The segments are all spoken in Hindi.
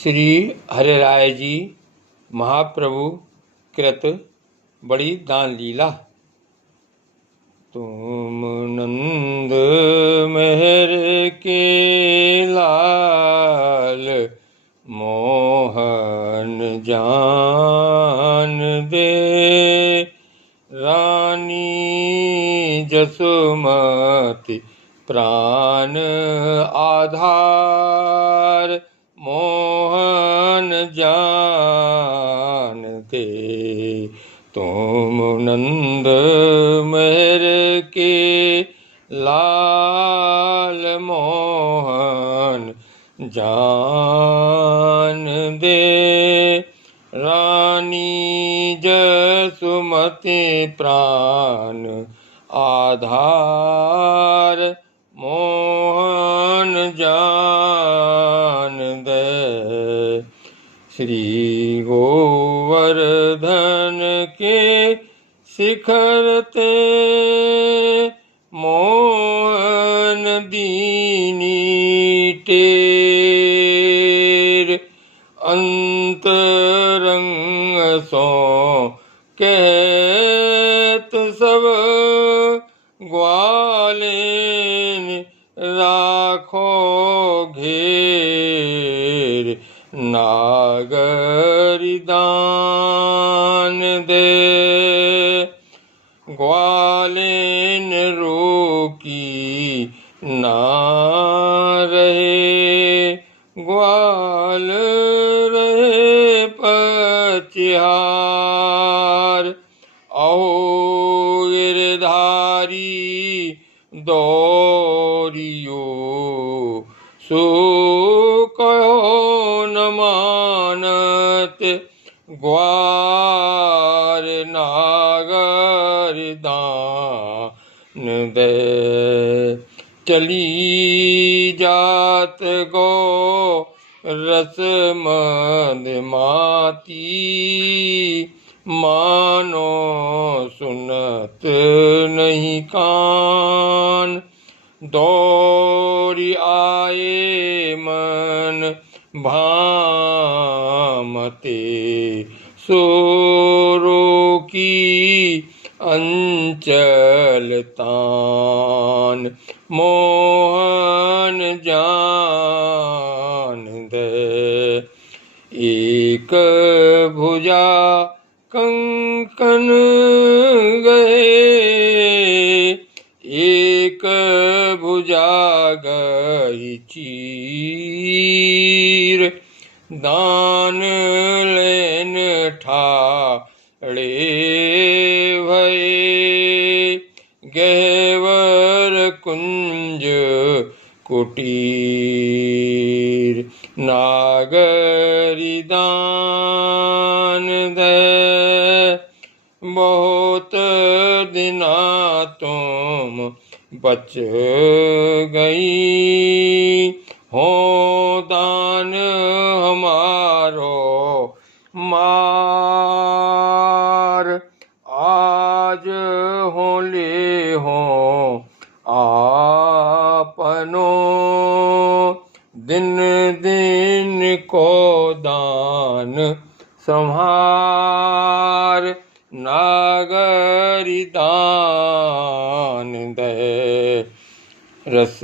श्री हरिराय जी महाप्रभु कृत बड़ी दान लीला। तुम नंद मेहर के लाल मोहन जान दे, रानी जसुमती प्राण आधार, मोहन जान दे। तुम नंद मेहर के लाल मोहन जान दे, रानी जसुमती प्राण आधार, मोहन जान दे। श्री गोवर्धन के शिखर ते मोहन दीनी टेर, अंतरंग सो कहत सब ग्वालेन राखो घेर, नागरी दान दे। ग्वालेन रोकी ना रहे, ग्वाल रहे पचिहार। अहो गिरधारी दौरियो, सो कहो न मानत, ग्वार नागर दान दे। चली जात गो रस मद माती, मानो सुनत नहीं कान। दौड़ी आए मन भामते, सोरो की अंचल तान, मोहन जान दे। एक भुजा कंकन गए, एक भुजा गई चीर, दान लेन ठाड़े भये, गहवर कुंज कुटीर, नागरी दान दे। बहुत दिना तुम बच गई, हो दान हमारो मार। आज हो ले हो आपनो, दिन दिन को दान संहार, नागरी दान दे। रस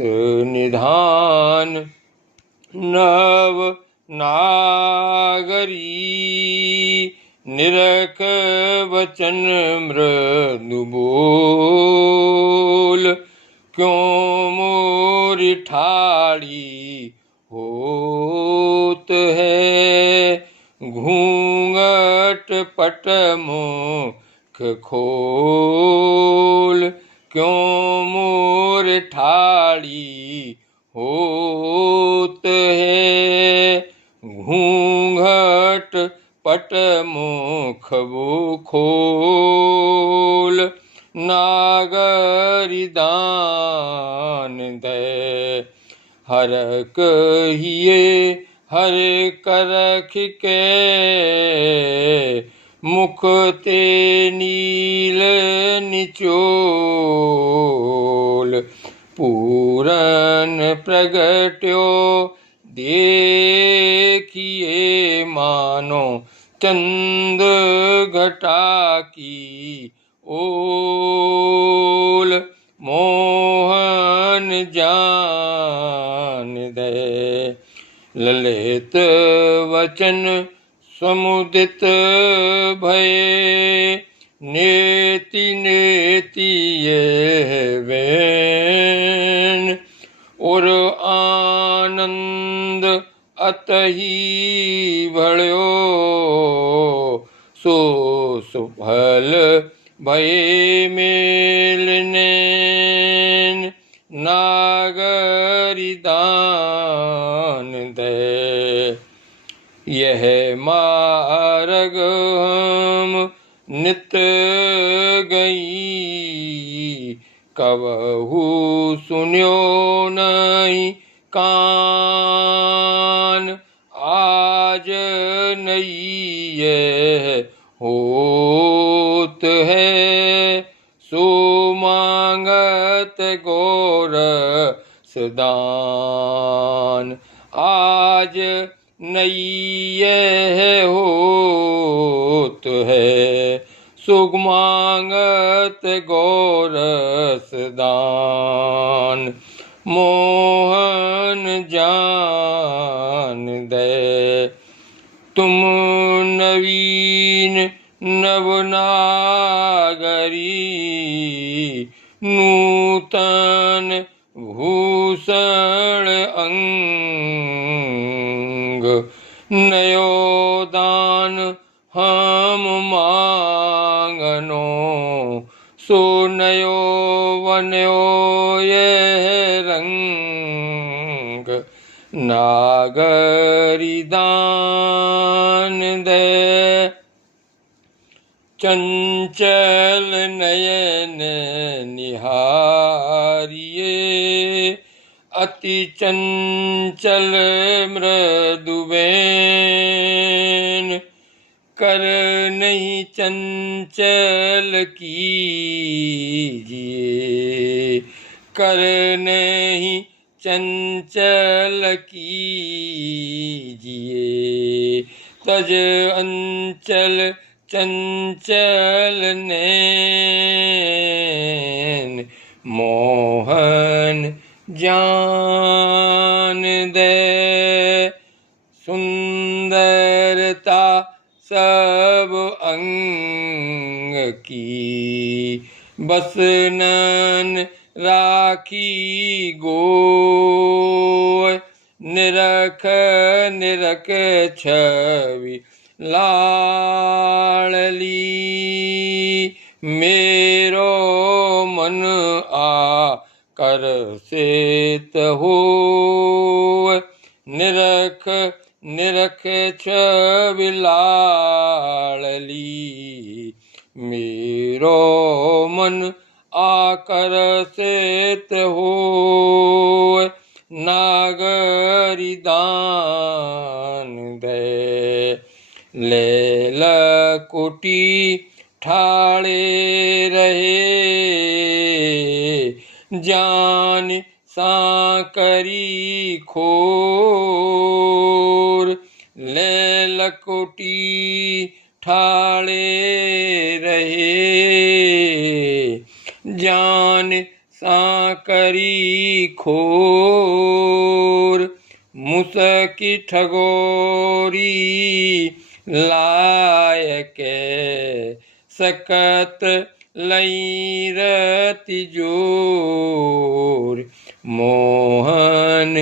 निधान नव नागरी, निरख वचन मृदु बोल, क्यों मोरी ठाड़ी होत है, घूंघट पट मुख खोल, क्यों मोर ठाड़ी होत है, घूंघट पट मुख वो खोल, नागरी दान दे। हर कहिए हर करख के, मुख ते नील निचोल, पूरन प्रगट्यो देखिए मानो चंद घटा की ओल, मोहन जान दे। ललित वचन समुदित भये, नेति नेति ये वेन। और आनंद अतहि बढ़्यो, सो सुफल भये मेलनेन। नागरी दान दे। यह मार्ग हम नित गई, कबहु सुन्यो नहीं कान। आज नहीं ये होत है, सो मांगत गोरस दान। आज नहीं ये होत है, सुख मांगत गोरस दान। मोहन जान दे। तुम नवीन नवनागरी, नूतन भूषण अंग। नयो दान हम मांगनो, सो नयो वन्यो ये रंग। नागरी दान दे। चंचल नयन निहारिये, अति चंचल मृदुबेन। कर नहीं चंचल कीजिए, कर नहीं चंचल कीजिए। तज अंचल चंचल नैन, मोहन जान दे। सुंदरता सब अंग की, बसनन राखी गोय। निरख निरख छवि लाडली, मेरो मन आ कर सेत होय। निरख निरख छवि लाडली, मेरो मन आकर सेत होय। नागरी दान दे। लैल कुटी ठाड़े रहे, जान सांकरी खोर। लैल कुटी ठाड़े रहे, जान सांकरी खोर। मुसकी ठगोरी लायके, सकत लई रति जोर। मोहन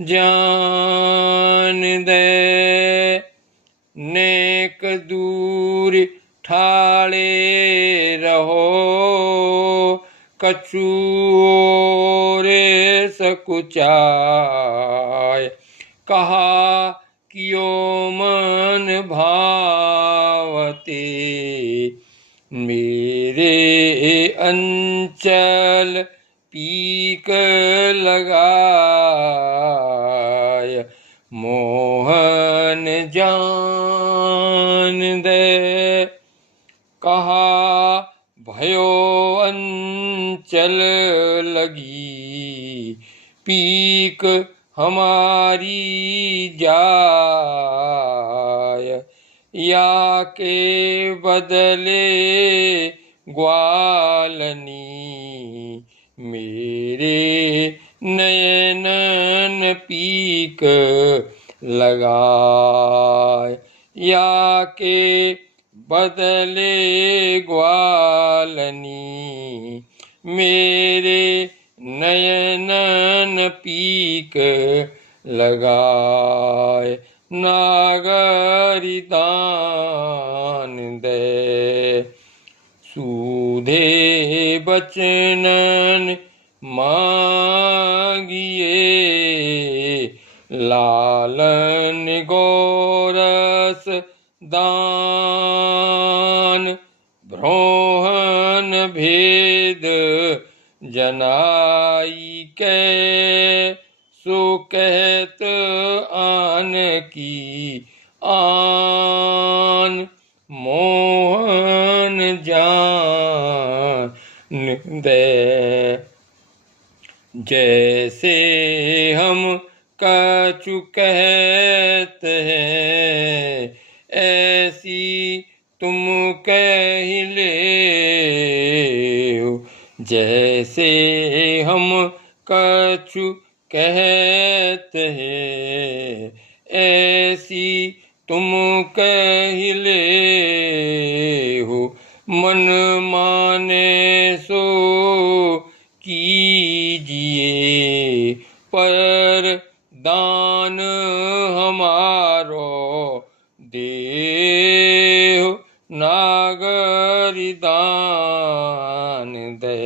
जान दे। नेक दूर ठाड़े रहो, कछु रे सकुचाय। कहा कियो मन भावते, मेरे अंचल पीक लगाय। मोहन जान दे। कहा भयो अंचल लगी, पीक हमारी जाय, या के बदले ग्वालनी मेरे नयनन पीक लगाय, या के बदले ग्वालनी मेरे नयनन पीक लगाय, नागरी दान दे सूधे बचनन मांगिए, लालन गोरस दान ब्रोहन भेद जनाई के, सो कहत आन की आन मोहन जान दे। जैसे हम कछु कहत हैं, ऐसी तुम कह ले, जैसे हम कछु कहत हैं, ऐसी तुम कह ले हो। मन माने सो कीजिए, पर दान हमारो देहो, नागरी दान दे।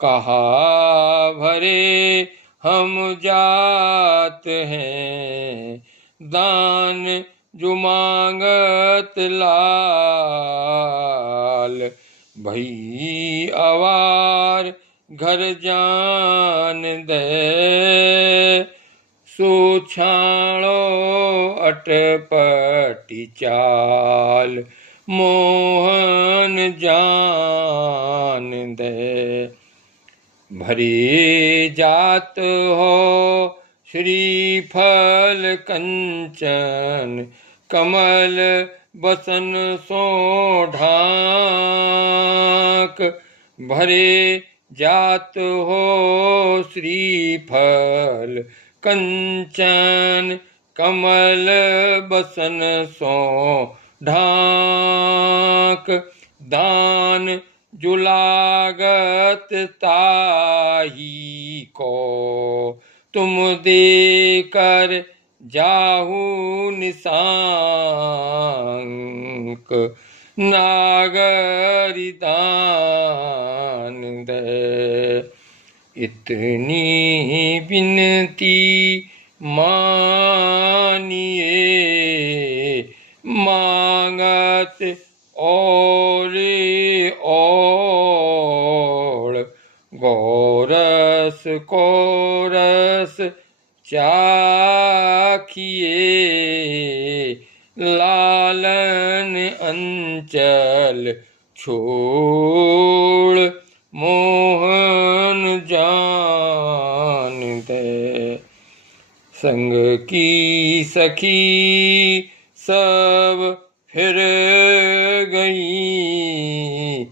कहा भरे हम जात हैं, दान जो मांगत लाल, भई अवार घर जान दे, सो छाणो अटपटी चाल, मोहन जान दे। भरे जात हो श्रीफल कंचन, कमल बसन सो ढाक, भरे जात हो श्रीफल कंचन, कमल बसन सो ढाक, दान जो लागत ताही को, तुम देकर जाहू निशांक, नागरी दान दे। इतनी विनती मानिए, मांगत और गोरस कोरस चाखिए, लालन अंचल छोड़, मोहन जान दे। संग की सखी सब फिर गई,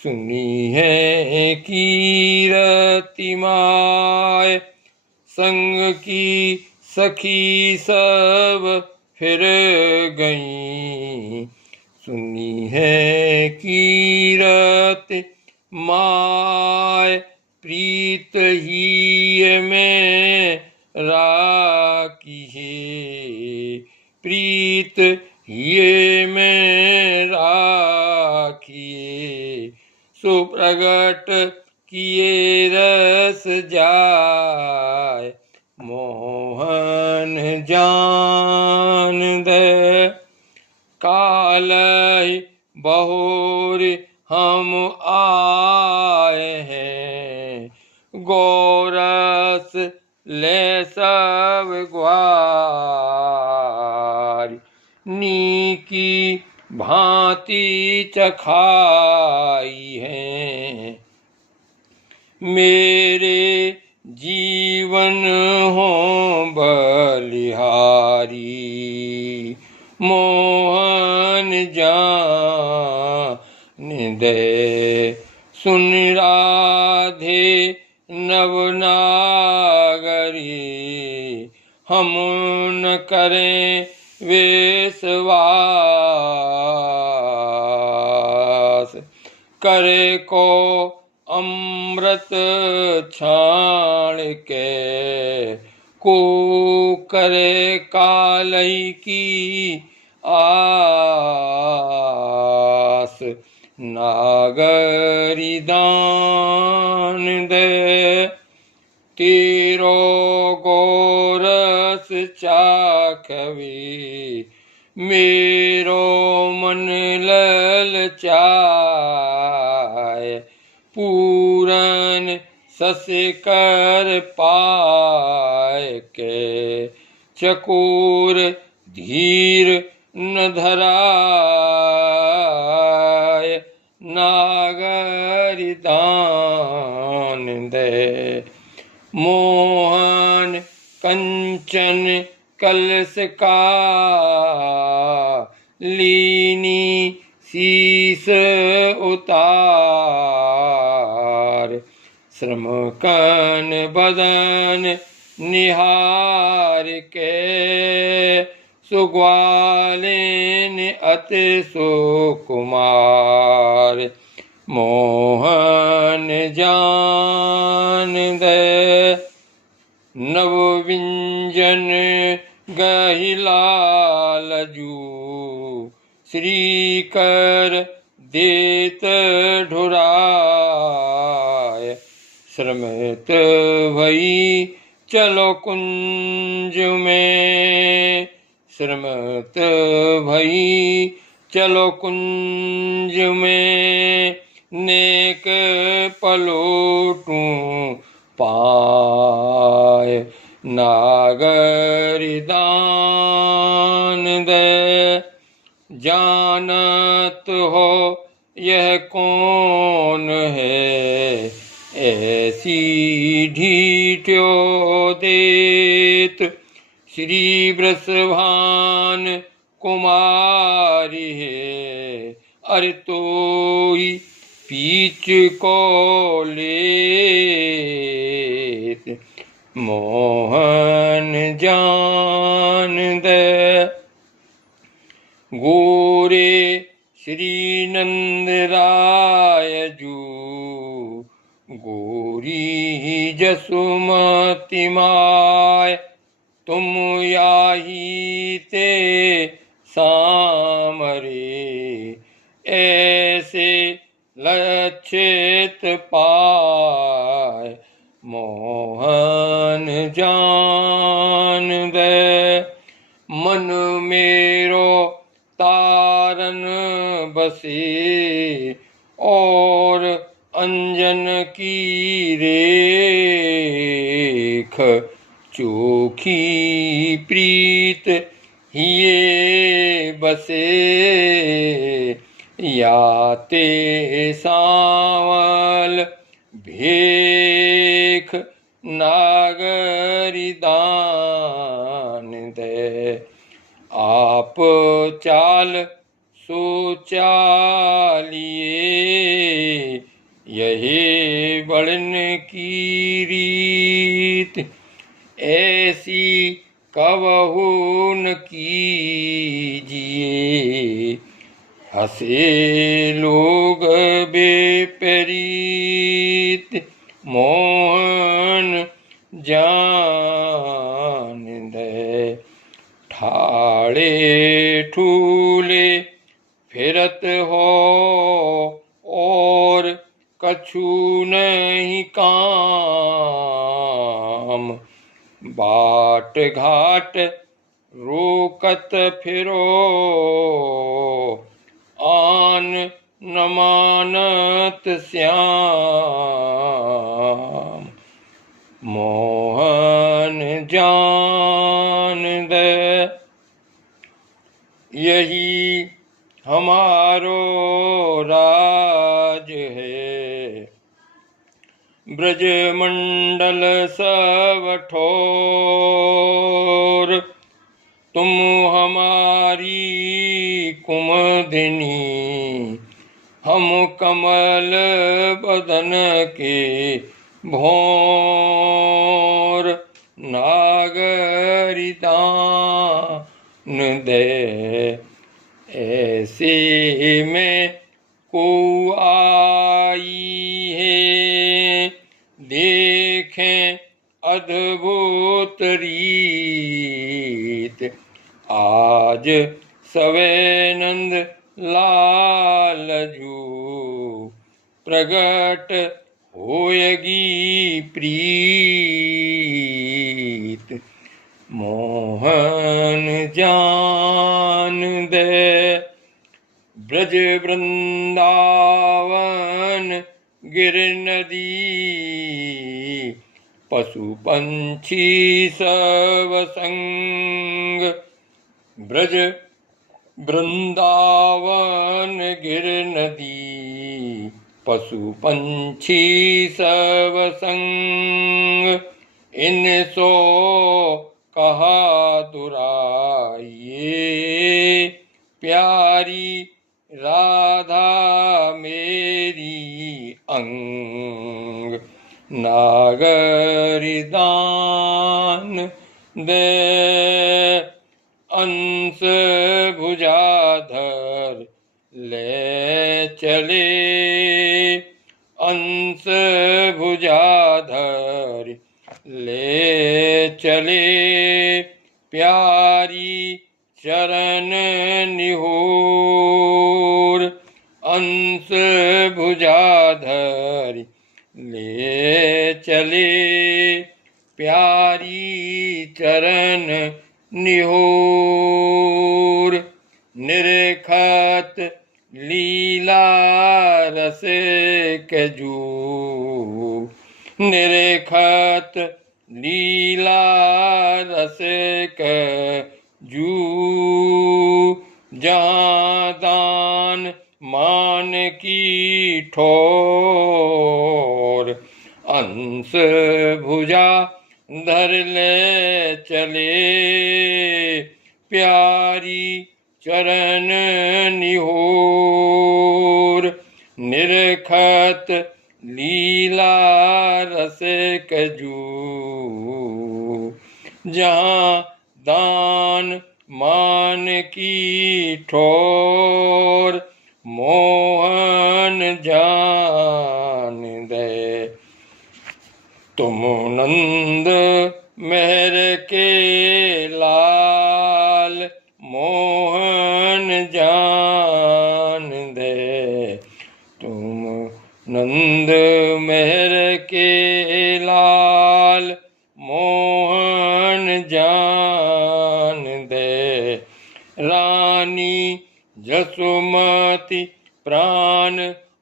सुनी है कीरति माय, संग की सखी सब फिर गई, सुनी है कीरति माय, प्रीत ही में राखी है, प्रीत ये में राखिए, सुप्रगट किए रस जाय, मोहन जान दे। कालय बहुर हम आए हैं, गोरस ले सब ग्वार, नीकी भांति चखाई है, मेरे जीवन हो बलिहारी। मोहन जान दे सुन राधे नवनागरी। हम न करें विश्वास, करे को अमृत छाण के। को करे कालई की आस, नागरी दान दे। तेरो गोरस चाखवी, मेरो मन ललचाए। पूरन सस कर पाए के, चकोर धीर न धराए। नागरी दान दे। मोहन कंचन कलश का, लीनी शीस उतार। श्रम कन बदन निहार के, सुग्वालेन अति सुकुमार। मोहन जान दे नवविंजन गहिलालजू। श्रीकर देत ढुराए। श्रमित भई चलो कुंज में, श्रमित भई चलो कुंज में। नेक पलोटूं पाए, नागरी दान दे। जानत हो यह कौन है, ऐसी ढीठ्यो देत। श्री वृषभान कुमारी है, अरे तो ही पीछ को लेत। मोहन जान दे। गोरे श्री नंद राय जू, गोरी जसुमति माय। तुम याही ते सामरे, ऐसे लक्षित पाए। मोहन जान दे। मन मेरो तारन बसे, और अंजन की रेख। चोखी प्रीत हिये बसे, याते सांवल भेख। नागरी दान दे। आप चाल सो चालिए, यही बढ़न की रीत। ऐसी कबहू न कीजिए, हंसे लोग बेपरीत। मोहन जान दे। ठाड़े ठूले फिरत हो, और कछु नहीं काम। बाट घाट रोकत फिरो, आन न मानत श्याम। मोहन जान दे। यही हमारो राज है, ब्रजमंडल सब ठोर। तुम हमारी कुमुदिनी, हम कमल बदन के भोर। नागरी दान दे ऐसे में को आई है, देखें अद्भुत रीत। आज सवेनंद लालजू, प्रगट होयगी प्रीत। मोहन जान दे ब्रज वृंदावन गिर नदी, पशु पंछी सब संग। ब्रज वृंदावन गिर नदी, पशु पंछी सब संग। इन सो कहा दुराइए, प्यारी राधा मेरी अंग। नागरी दान दे अंश भुजाधर ले चले, अंश भुजाधर ले चले। प्यारी चरण निहोर, अंश भुजाधर ले चले। प्यारी चरण निहोर। निरखत लीला रस कजू, निरखत लीला रस कजू। जहाँ दान मान की ठोर, अंश भुजा धर ले चले। प्यारी चरण निहोर, निरखत लीला रस कजू। जहाँ दान मान की ठोर, मोहन जान दे। तुम नंद मेहर के लाल, मोहन जान दे। तुम नंद मेहर के लाल, मोहन जान दे। रानी जसुमती प्राण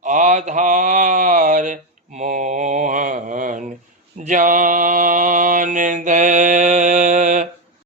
आधार, मोहन जान